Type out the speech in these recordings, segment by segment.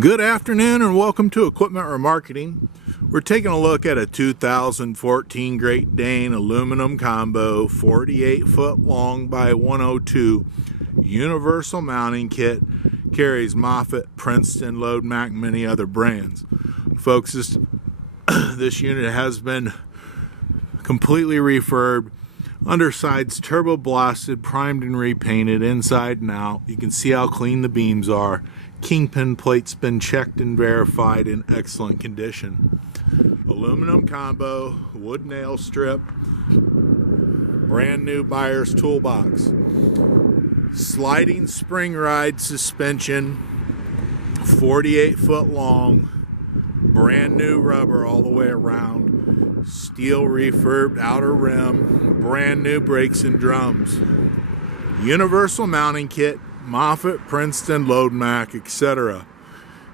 Good afternoon and welcome to Equipment Remarketing. We're taking a look at a 2014 Great Dane aluminum combo 48 foot long by 102 universal mounting kit. Carries Moffett, Princeton, Load Mac, many other brands. Folks, this unit has been completely refurbed. Underside's turbo blasted, primed and repainted inside and out. You can see how clean the beams are. Kingpin plate's been checked and verified in excellent condition. Aluminum combo, wood nail strip, brand new buyer's toolbox. Sliding spring ride suspension, 48 foot long, brand new rubber all the way around, steel refurbed outer rim, brand new brakes and drums. Universal mounting kit, Moffett, Princeton, Load Mac, etc.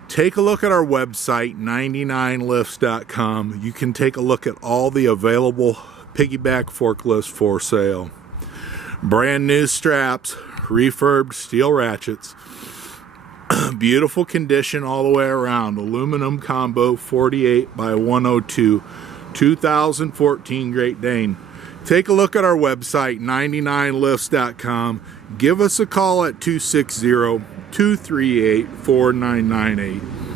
Take a look at our website, 99lifts.com. You can take a look at all the available Piggyback forklifts for sale. Brand new straps, refurbed steel ratchets. Beautiful condition all the way around. Aluminum combo 48 by 102, 2014 Great Dane. Take a look at our website, 99lifts.com. Give us a call at 260-238-4998.